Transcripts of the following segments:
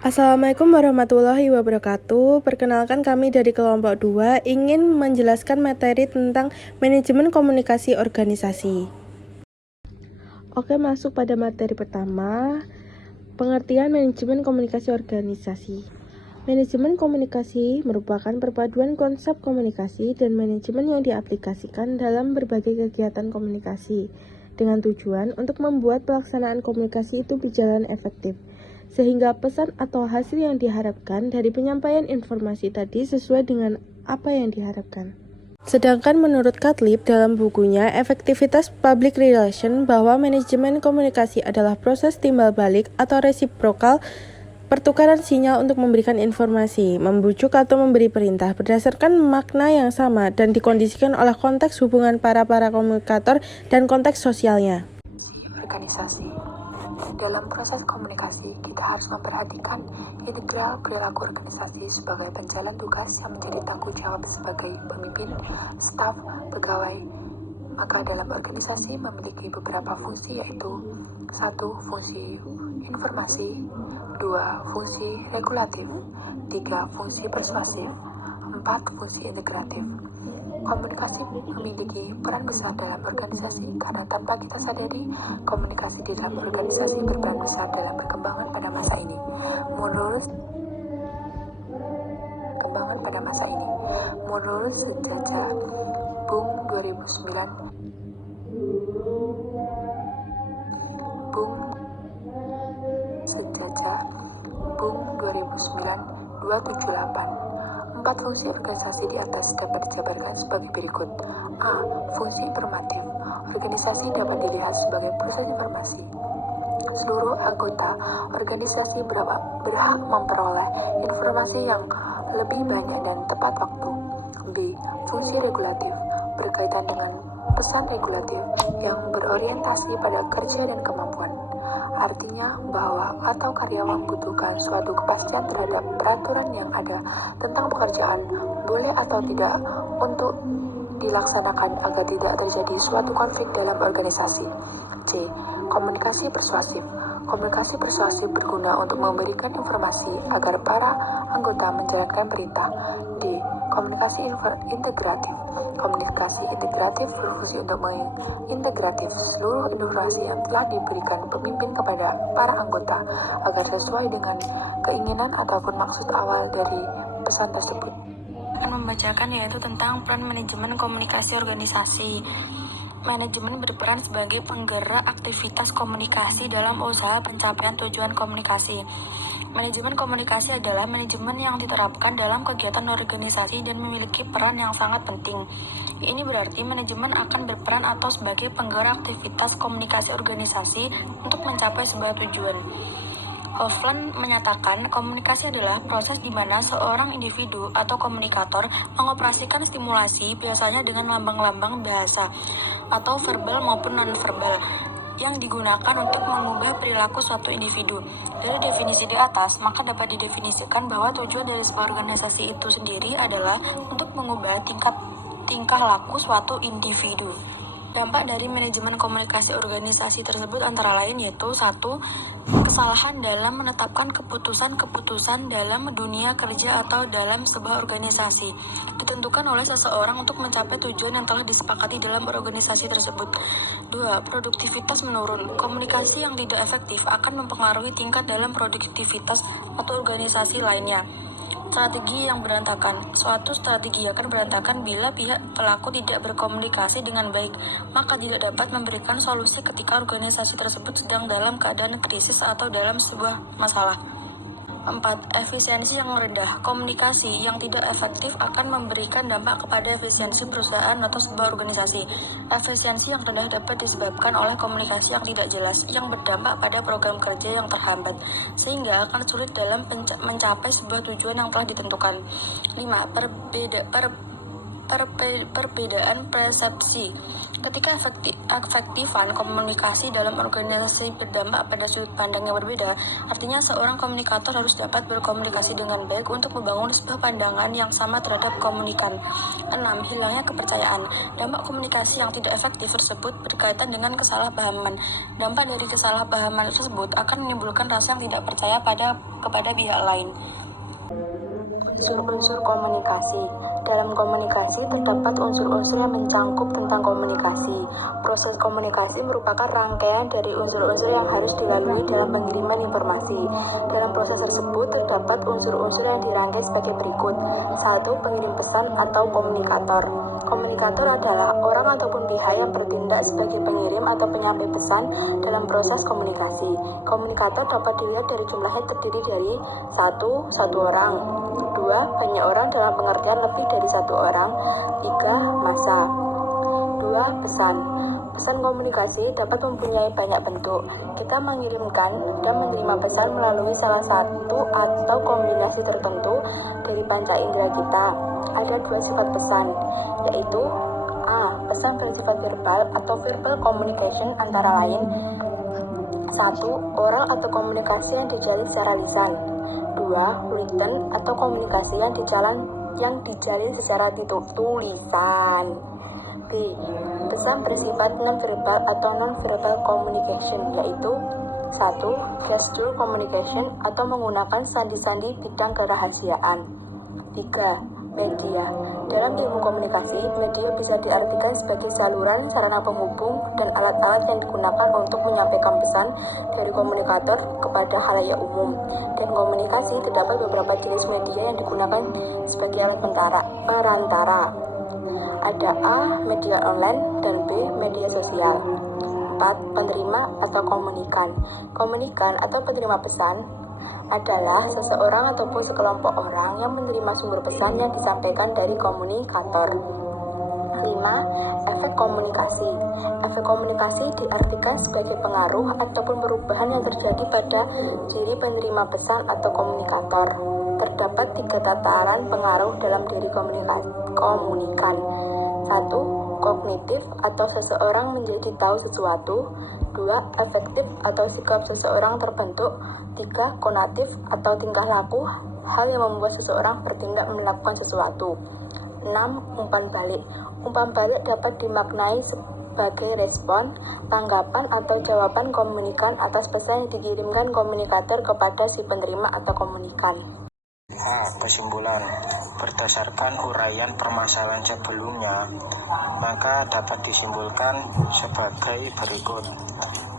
Assalamualaikum warahmatullahi wabarakatuh. Perkenalkan kami dari kelompok 2 ingin menjelaskan materi tentang manajemen komunikasi organisasi. Oke, masuk pada materi pertama, pengertian manajemen komunikasi organisasi. Manajemen komunikasi merupakan perpaduan konsep komunikasi dan manajemen yang diaplikasikan dalam berbagai kegiatan komunikasi dengan tujuan untuk membuat pelaksanaan komunikasi itu berjalan efektif, sehingga pesan atau hasil yang diharapkan dari penyampaian informasi tadi sesuai dengan apa yang diharapkan. Sedangkan menurut Katlib dalam bukunya Efektivitas Public Relation bahwa manajemen komunikasi adalah proses timbal balik atau resiprokal pertukaran sinyal untuk memberikan informasi, membujuk atau memberi perintah berdasarkan makna yang sama dan dikondisikan oleh konteks hubungan para komunikator dan konteks sosialnya. Organisasi. Dalam proses komunikasi, kita harus memperhatikan integral perilaku organisasi sebagai penjalan tugas yang menjadi tanggung jawab sebagai pemimpin, staf, pegawai. Maka dalam organisasi memiliki beberapa fungsi, yaitu 1. Fungsi informasi, 2. Fungsi regulatif, 3. Fungsi persuasif, 4. Fungsi integratif. Komunikasi memiliki peran besar dalam organisasi karena tanpa kita sadari, komunikasi di dalam organisasi berperan besar dalam perkembangan pada masa ini. Menurut sejarah Bung 2009, Bung 278. 4 fungsi organisasi di atas dapat dijabarkan sebagai berikut. A. Fungsi informatif. Organisasi dapat dilihat sebagai pusat informasi. Seluruh anggota organisasi berhak memperoleh informasi yang lebih banyak dan tepat waktu. B. Fungsi regulatif. Berkaitan dengan pesan regulatif yang berorientasi pada kerja dan kemampuan. Artinya bahwa atau karyawan membutuhkan suatu kepastian terhadap peraturan yang ada tentang pekerjaan, boleh atau tidak untuk dilaksanakan agar tidak terjadi suatu konflik dalam organisasi. C. Komunikasi persuasif. Komunikasi persuasif berguna untuk memberikan informasi agar para anggota menjalankan perintah. D. Komunikasi integratif. Komunikasi integratif berfungsi untuk mengintegratif seluruh informasi yang telah diberikan pemimpin kepada para anggota agar sesuai dengan keinginan ataupun maksud awal dari pesan tersebut. Akan membacakan yaitu tentang peran manajemen komunikasi organisasi. Manajemen berperan sebagai penggerak aktivitas komunikasi dalam usaha pencapaian tujuan komunikasi. Manajemen komunikasi adalah manajemen yang diterapkan dalam kegiatan organisasi dan memiliki peran yang sangat penting. Ini berarti manajemen akan berperan atau sebagai penggerak aktivitas komunikasi organisasi untuk mencapai sebuah tujuan. Hoffman menyatakan komunikasi adalah proses di mana seorang individu atau komunikator mengoperasikan stimulasi biasanya dengan lambang-lambang bahasa atau verbal maupun non-verbal yang digunakan untuk mengubah perilaku suatu individu. Dari definisi di atas, maka dapat didefinisikan bahwa tujuan dari sebuah organisasi itu sendiri adalah untuk mengubah tingkah laku suatu individu. Dampak dari manajemen komunikasi organisasi tersebut antara lain yaitu 1. Kesalahan dalam menetapkan keputusan-keputusan dalam dunia kerja atau dalam sebuah organisasi ditentukan oleh seseorang untuk mencapai tujuan yang telah disepakati dalam organisasi tersebut. 2. Produktivitas menurun. Komunikasi yang tidak efektif akan mempengaruhi tingkat dalam produktivitas atau organisasi lainnya. Strategi yang berantakan. Suatu strategi akan berantakan bila pihak pelaku tidak berkomunikasi dengan baik, maka tidak dapat memberikan solusi ketika organisasi tersebut sedang dalam keadaan krisis atau dalam sebuah masalah. 4. Efisiensi yang rendah. Komunikasi yang tidak efektif akan memberikan dampak kepada efisiensi perusahaan atau sebuah organisasi. Efisiensi yang rendah dapat disebabkan oleh komunikasi yang tidak jelas, yang berdampak pada program kerja yang terhambat, sehingga akan sulit dalam mencapai sebuah tujuan yang telah ditentukan. 5. Perbedaan persepsi. Ketika efektifan komunikasi dalam organisasi berdampak pada sudut pandang yang berbeda, artinya seorang komunikator harus dapat berkomunikasi dengan baik untuk membangun sebuah pandangan yang sama terhadap komunikan. 6. Hilangnya kepercayaan. Dampak komunikasi yang tidak efektif tersebut berkaitan dengan kesalahpahaman. Dampak dari kesalahpahaman tersebut akan menimbulkan rasa yang tidak percaya kepada pihak lain. Unsur-unsur komunikasi. Dalam komunikasi terdapat unsur-unsur yang mencangkup tentang komunikasi. Proses komunikasi merupakan rangkaian dari unsur-unsur yang harus dilalui dalam pengiriman informasi. Dalam proses tersebut terdapat unsur-unsur yang dirangkai sebagai berikut. 1. Pengirim pesan atau komunikator. Komunikator adalah orang ataupun pihak yang bertindak sebagai pengirim atau penyampai pesan dalam proses komunikasi. Komunikator dapat dilihat dari jumlahnya terdiri dari 1. Satu orang, 2. Banyak orang dalam pengertian lebih dari satu orang, 3. Massa. 2. Pesan. Pesan komunikasi dapat mempunyai banyak bentuk. Kita mengirimkan dan menerima pesan melalui salah satu atau kombinasi tertentu dari panca indera kita. Ada 2 sifat pesan, yaitu A. Pesan bersifat verbal atau verbal communication antara lain 1. Oral atau komunikasi yang dijalin secara lisan. 2. Written atau komunikasi yang dijalin secara tulisan. B. Pesan bersifat non-verbal atau non-verbal communication, yaitu 1. Gesture communication atau menggunakan sandi-sandi bidang kerahasiaan. 3. Media. Dalam ilmu komunikasi, media bisa diartikan sebagai saluran, sarana penghubung, dan alat-alat yang digunakan untuk menyampaikan pesan dari komunikator kepada khalayak umum. Dan komunikasi terdapat beberapa jenis media yang digunakan sebagai alat perantara. Ada A. Media online, dan B. Media sosial. 4. Penerima atau komunikan. Komunikan atau penerima pesan adalah seseorang ataupun sekelompok orang yang menerima sumber pesan yang disampaikan dari komunikator. 5. Efek komunikasi. Efek komunikasi diartikan sebagai pengaruh ataupun perubahan yang terjadi pada diri penerima pesan atau komunikator. Terdapat 3 tataran pengaruh dalam diri komunikan. 1. Kognitif atau seseorang menjadi tahu sesuatu. 2. Efektif atau sikap seseorang terbentuk. 3. Konatif atau tingkah laku, hal yang membuat seseorang bertindak melakukan sesuatu. 6. Umpan balik. Umpan balik dapat dimaknai sebagai respon, tanggapan atau jawaban komunikan atas pesan yang dikirimkan komunikator kepada si penerima atau komunikan. A. Kesimpulan. Berdasarkan uraian permasalahan sebelumnya, maka dapat disimpulkan sebagai berikut.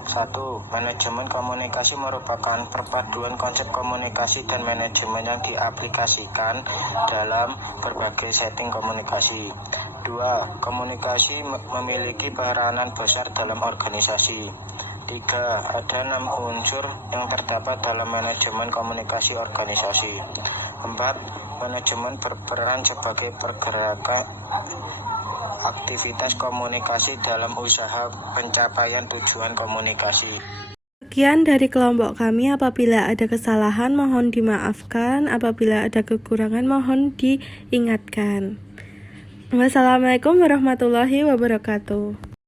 1. Manajemen komunikasi merupakan perpaduan konsep komunikasi dan manajemen yang diaplikasikan dalam berbagai setting komunikasi. 2. Komunikasi memiliki peranan besar dalam organisasi. 3. Ada 6 unsur yang terdapat dalam manajemen komunikasi organisasi. 4. Manajemen berperan sebagai pergerakan aktivitas komunikasi dalam usaha pencapaian tujuan komunikasi. Sekian dari kelompok kami. Apabila ada kesalahan mohon dimaafkan, apabila ada kekurangan mohon diingatkan. Wassalamualaikum warahmatullahi wabarakatuh.